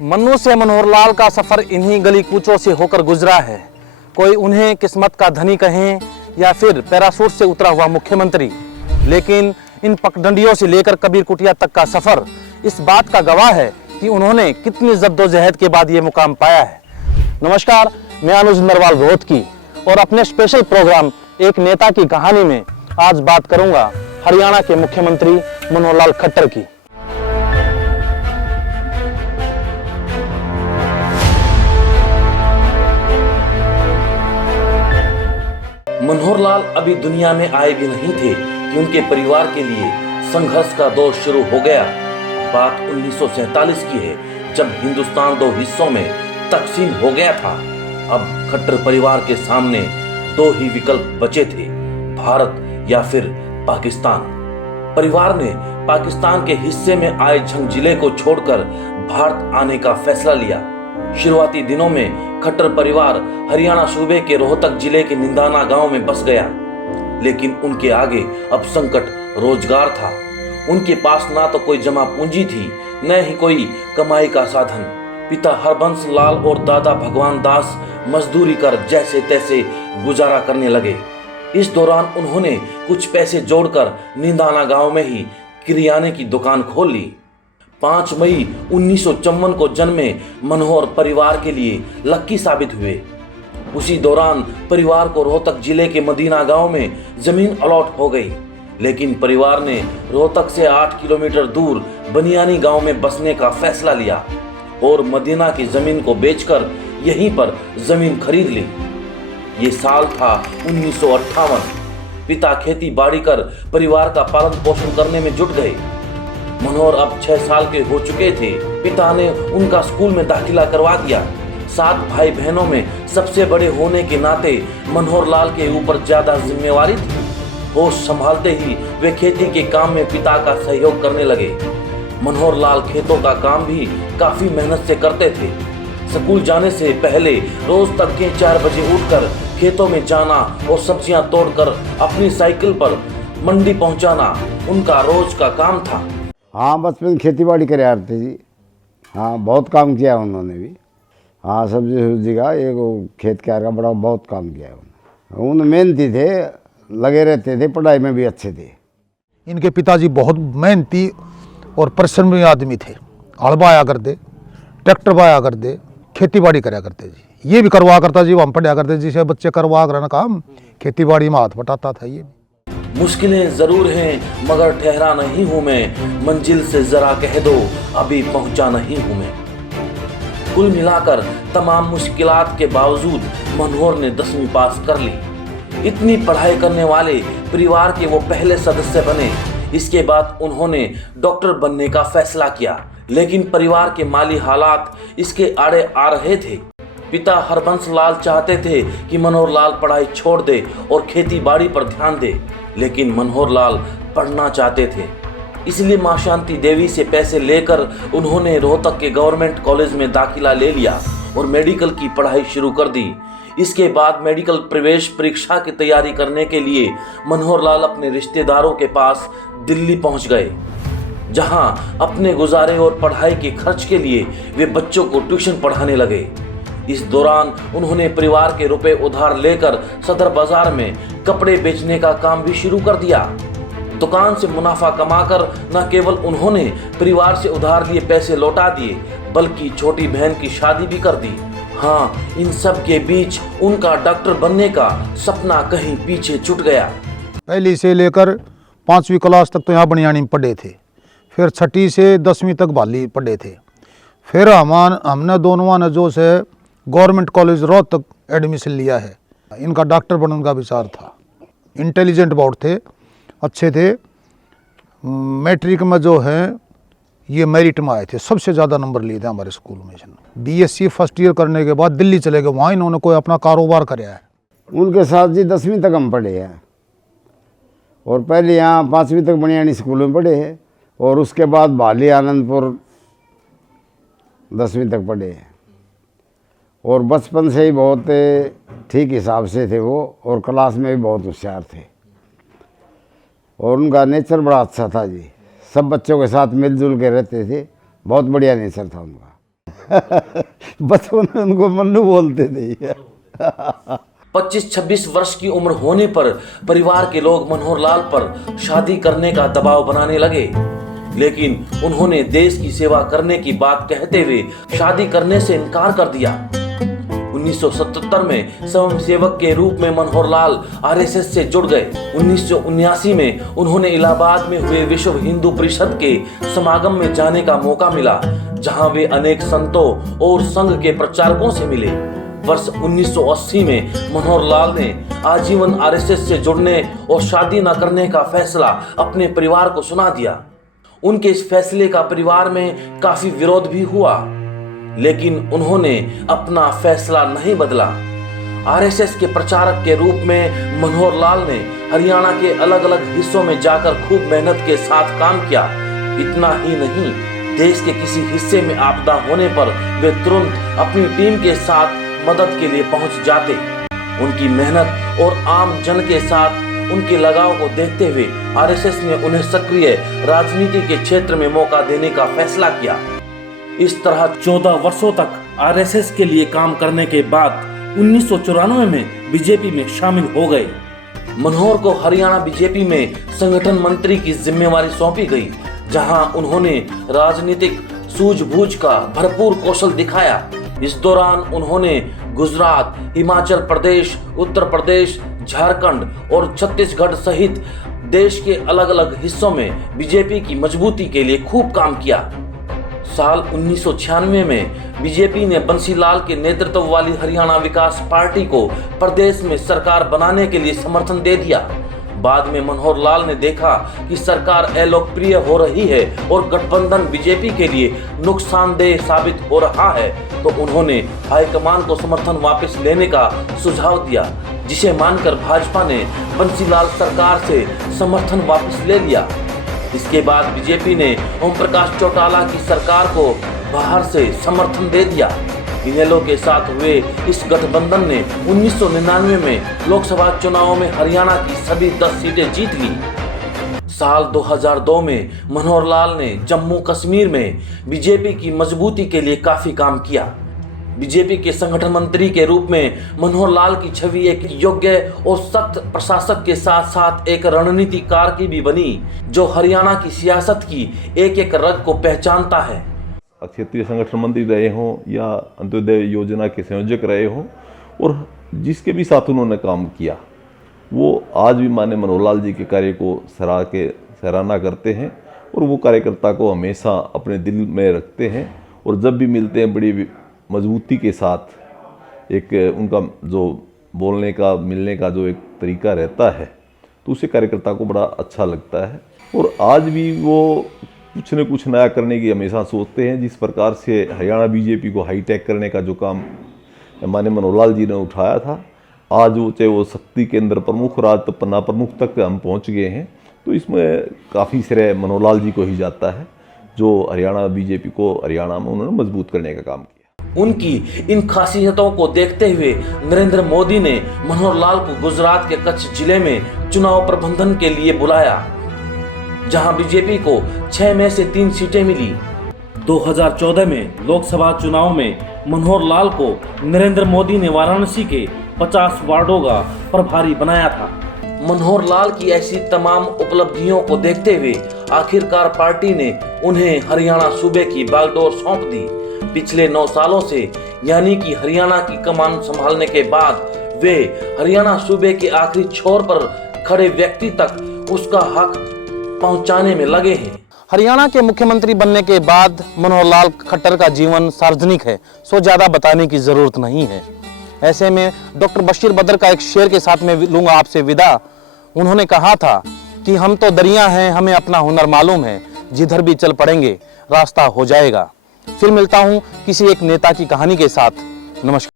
मन्नू से मनोहर लाल का सफर इन्हीं गली कूचों से होकर गुजरा है। कोई उन्हें किस्मत का धनी कहें या फिर पैराशूट से उतरा हुआ मुख्यमंत्री, लेकिन इन पगडंडियों से लेकर कबीर कुटिया तक का सफर इस बात का गवाह है कि उन्होंने कितनी जद्दोजहद के बाद ये मुकाम पाया है। नमस्कार, मैं अनुज नरवाल रोहतकी और अपने स्पेशल प्रोग्राम एक नेता की कहानी में आज बात करूंगा हरियाणा के मुख्यमंत्री मनोहर लाल खट्टर की। मनोहर लाल अभी दुनिया में आए भी नहीं थे कि उनके परिवार के लिए संघर्ष का दौर शुरू हो गया। बात 1947 की है, जब हिंदुस्तान दो हिस्सों में तकसीम हो गया था। अब खट्टर परिवार के सामने दो ही विकल्प बचे थे, भारत या फिर पाकिस्तान। परिवार ने पाकिस्तान के हिस्से में आए झंग जिले को छोड़कर भारत आने का फैसला लिया। शुरुआती दिनों में खट्टर परिवार हरियाणा सूबे के रोहतक जिले के निंदाना गांव में बस गया, लेकिन उनके आगे अब संकट रोजगार था। उनके पास ना तो कोई जमा पूंजी थी, न ही कोई कमाई का साधन। पिता हरबंस लाल और दादा भगवान दास मजदूरी कर जैसे तैसे गुजारा करने लगे। इस दौरान उन्होंने कुछ पैसे जोड़कर निंदाना गांव में ही किरियाने की दुकान खोल ली। 5 मई 1954 को जन्मे मनोहर परिवार के लिए लक्की साबित हुए। उसी दौरान परिवार को रोहतक जिले के मदीना गांव में जमीन अलॉट हो गई, लेकिन परिवार ने रोहतक से 8 किलोमीटर दूर बनियानी गांव में बसने का फैसला लिया और मदीना की जमीन को बेचकर यहीं पर जमीन खरीद ली। ये साल था 1958। पिता खेती बाड़ी कर परिवार का पालन पोषण करने में जुट गए। मनोहर अब 6 साल के हो चुके थे। पिता ने उनका स्कूल में दाखिला करवा दिया। 7 भाई बहनों में सबसे बड़े होने के नाते मनोहर लाल के ऊपर ज्यादा जिम्मेवारी थी। होश संभालते ही वे खेती के काम में पिता का सहयोग करने लगे। मनोहर लाल खेतों का काम भी काफी मेहनत से करते थे। स्कूल जाने से पहले रोज तड़के 4 बजे उठकर खेतों में जाना और सब्जियां तोड़कर अपनी साइकिल पर मंडी पहुंचाना उनका रोज का काम था। हाँ, बचपन खेती बाड़ी करे आ रहे जी। हाँ, बहुत काम किया उन्होंने भी। हाँ, सब्जी का एक खेत के का बड़ा बहुत काम किया उन्होंने। उन मेहनती थे, लगे रहते थे, पढ़ाई में भी अच्छे थे। इनके पिताजी बहुत मेहनती और परिश्रमी आदमी थे। हल बाया करते, ट्रैक्टर बाया करते, खेती बाड़ी कराया करते जी। ये भी करवा करता जी, हम पढ़ा करते जिसे बच्चे करवा कर काम खेती बाड़ी में हाथ बटाता था। ये मुश्किलें जरूर हैं मगर ठहरा नहीं हूं मैं, मंजिल से जरा कह दो अभी पहुंचा नहीं हूं मैं। कुल मिलाकर तमाम मुश्किलात के बावजूद मनोहर ने 10वीं पास कर ली। इतनी पढ़ाई करने वाले परिवार के वो पहले सदस्य बने। इसके बाद उन्होंने डॉक्टर बनने का फैसला किया, लेकिन परिवार के माली हालात इसके आड़े आ रहे थे। पिता हरबंस लाल चाहते थे कि मनोहर लाल पढ़ाई छोड़ दे और खेती बाड़ी पर ध्यान दे, लेकिन मनोहर लाल पढ़ना चाहते थे। इसलिए मां शांति देवी से पैसे लेकर उन्होंने रोहतक के गवर्नमेंट कॉलेज में दाखिला ले लिया और मेडिकल की पढ़ाई शुरू कर दी। इसके बाद मेडिकल प्रवेश परीक्षा की तैयारी करने के लिए मनोहर लाल अपने रिश्तेदारों के पास दिल्ली पहुंच गए, जहां अपने गुजारे और पढ़ाई के खर्च के लिए वे बच्चों को ट्यूशन पढ़ाने लगे। इस दौरान उन्होंने परिवार के रुपए उधार लेकर सदर बाजार में कपड़े बेचने का काम भी शुरू कर दिया। दुकान से मुनाफा कमाकर न केवल उन्होंने परिवार से उधार लिए पैसे लौटा दिए, बल्कि छोटी बहन की शादी भी कर दी। हाँ, इन सब के बीच उनका डॉक्टर बनने का सपना कहीं पीछे छूट गया। पहली से लेकर 5वीं क्लास तक तो यहाँ बनियानी में पढ़े थे, फिर 6ठी से 10वीं तक बाली पढ़े थे। फिर हमने दोनों ने जो से गवर्नमेंट कॉलेज रोहतक एडमिशन लिया है। इनका डॉक्टर बनने का विचार था। इंटेलिजेंट बहुत थे, अच्छे थे। मैट्रिक में जो है ये मेरिट में आए थे, सबसे ज़्यादा नंबर लिए थे हमारे स्कूल में। बीएससी फर्स्ट ईयर करने के बाद दिल्ली चले गए, वहाँ इन्होंने कोई अपना कारोबार कराया है। उनके साथ जी 10वीं तक हम पढ़े हैं और पहले यहाँ 5वीं तक बनियानी स्कूल में पढ़े हैं और उसके बाद भाली आनंदपुर 10वीं तक पढ़े हैं। और बचपन से ही बहुत ठीक हिसाब से थे वो और क्लास में भी बहुत होशियार थे और उनका नेचर बड़ा अच्छा था जी। सब बच्चों के साथ मिलजुल के रहते थे, बहुत बढ़िया नेचर था उनका। बचपन में उनको मन्नू बोलते थे। 25-26 वर्ष की उम्र होने पर परिवार के लोग मनोहर लाल पर शादी करने का दबाव बनाने लगे, लेकिन उन्होंने देश की सेवा करने की बात कहते हुए शादी करने से इनकार कर दिया। 1977 में स्वयंसेवक के रूप में मनोहर लाल आरएसएस से जुड़ गए। 1979 में उन्होंने इलाहाबाद में हुए विश्व हिंदू परिषद के समागम में जाने का मौका मिला, जहां वे अनेक संतों और संघ के प्रचारकों से मिले। वर्ष 1980 में मनोहर लाल ने आजीवन आरएसएस से जुड़ने और शादी न करने का फैसला अपने परिवार को सुना दिया। उनके इस फैसले का परिवार में काफी विरोध भी हुआ, लेकिन उन्होंने अपना फैसला नहीं बदला। आरएसएस के प्रचारक के रूप में मनोहर लाल ने हरियाणा के अलग अलग हिस्सों में जाकर खूब मेहनत के साथ काम किया। इतना ही नहीं, देश के किसी हिस्से में आपदा होने पर वे तुरंत अपनी टीम के साथ मदद के लिए पहुंच जाते। उनकी मेहनत और आम जन के साथ उनके लगाव को देखते हुए आरएसएस ने उन्हें सक्रिय राजनीति के क्षेत्र में मौका देने का फैसला किया। इस तरह 14 वर्षों तक आरएसएस के लिए काम करने के बाद 1994 में बीजेपी में शामिल हो गए। मनोहर को हरियाणा बीजेपी में संगठन मंत्री की जिम्मेवारी सौंपी गई, जहां उन्होंने राजनीतिक सूझबूझ का भरपूर कौशल दिखाया। इस दौरान उन्होंने गुजरात, हिमाचल प्रदेश, उत्तर प्रदेश, झारखंड और छत्तीसगढ़ सहित देश के अलग अलग हिस्सों में बीजेपी की मजबूती के लिए खूब काम किया। साल 1996 में बीजेपी ने बंसीलाल के नेतृत्व वाली हरियाणा विकास पार्टी को प्रदेश में सरकार बनाने के लिए समर्थन दे दिया। बाद में मनोहर लाल ने देखा कि सरकार अलोकप्रिय हो रही है और गठबंधन बीजेपी के लिए नुकसानदेह साबित हो रहा है, तो उन्होंने हाईकमान को समर्थन वापस लेने का सुझाव दिया, जिसे मानकर भाजपा ने बंसीलाल सरकार से समर्थन वापस ले लिया। इसके बाद बीजेपी ने ओम प्रकाश चौटाला की सरकार को बाहर से समर्थन दे दिया। इनेलो के साथ हुए इस गठबंधन ने 1999 में लोकसभा चुनावों में हरियाणा की सभी 10 सीटें जीत ली। साल 2002 में मनोहर लाल ने जम्मू कश्मीर में बीजेपी की मजबूती के लिए काफी काम किया। बीजेपी के संगठन मंत्री के रूप में मनोहर लाल की छवि एक योग्य और सख्त प्रशासक के साथ साथ एक रणनीतिकार की भी बनी, जो हरियाणा की सियासत की एक एक रग को पहचानता है। क्षेत्रीय संगठन मंत्री रहे हों या अंत्योदय योजना के संयोजक रहे हों, और जिसके भी साथ उन्होंने काम किया, वो आज भी माननीय मनोहर लाल जी के कार्य को सराहना करते हैं और वो कार्यकर्ता को हमेशा अपने दिल में रखते हैं। और जब भी मिलते हैं बड़ी मजबूती के साथ एक उनका जो बोलने का मिलने का जो एक तरीका रहता है, तो उसे कार्यकर्ता को बड़ा अच्छा लगता है। और आज भी वो कुछ न कुछ नया करने की हमेशा सोचते हैं। जिस प्रकार से हरियाणा बीजेपी को हाईटेक करने का जो काम माननीय मनोहर लाल जी ने उठाया था, आज वो चाहे वो शक्ति केंद्र प्रमुख और आज तो पन्ना प्रमुख तक हम पहुंच गए हैं, तो इसमें काफ़ी श्रेय मनोहर लाल जी को ही जाता है, जो हरियाणा बीजेपी को हरियाणा में उन्होंने मजबूत करने का काम किया। उनकी इन खासियतों को देखते हुए नरेंद्र मोदी ने मनोहर लाल को गुजरात के कच्छ जिले में चुनाव प्रबंधन के लिए बुलाया, जहां बीजेपी को 6 में से 3 सीटें मिली। 2014 में लोकसभा चुनाव में मनोहर लाल को नरेंद्र मोदी ने वाराणसी के 50 वार्डों का प्रभारी बनाया था। मनोहर लाल की ऐसी तमाम उपलब्धियों को देखते हुए आखिरकार पार्टी ने उन्हें हरियाणा सूबे की बागडोर सौंप दी। पिछले 9 सालों से, यानी कि हरियाणा की कमान संभालने के बाद, वे हरियाणा सूबे के आखिरी छोर पर खड़े व्यक्ति तक उसका हक पहुंचाने में लगे हैं। हरियाणा के मुख्यमंत्री बनने के बाद मनोहर लाल खट्टर का जीवन सार्वजनिक है, सो ज्यादा बताने की जरूरत नहीं है। ऐसे में डॉक्टर बशीर बदर का एक शेर के साथ में लूंगा आपसे विदा। उन्होंने कहा था कि हम तो दरिया हैं, हमें अपना हुनर मालूम है, जिधर भी चल पड़ेंगे रास्ता हो जाएगा। फिर मिलता हूं किसी एक नेता की कहानी के साथ। नमस्कार।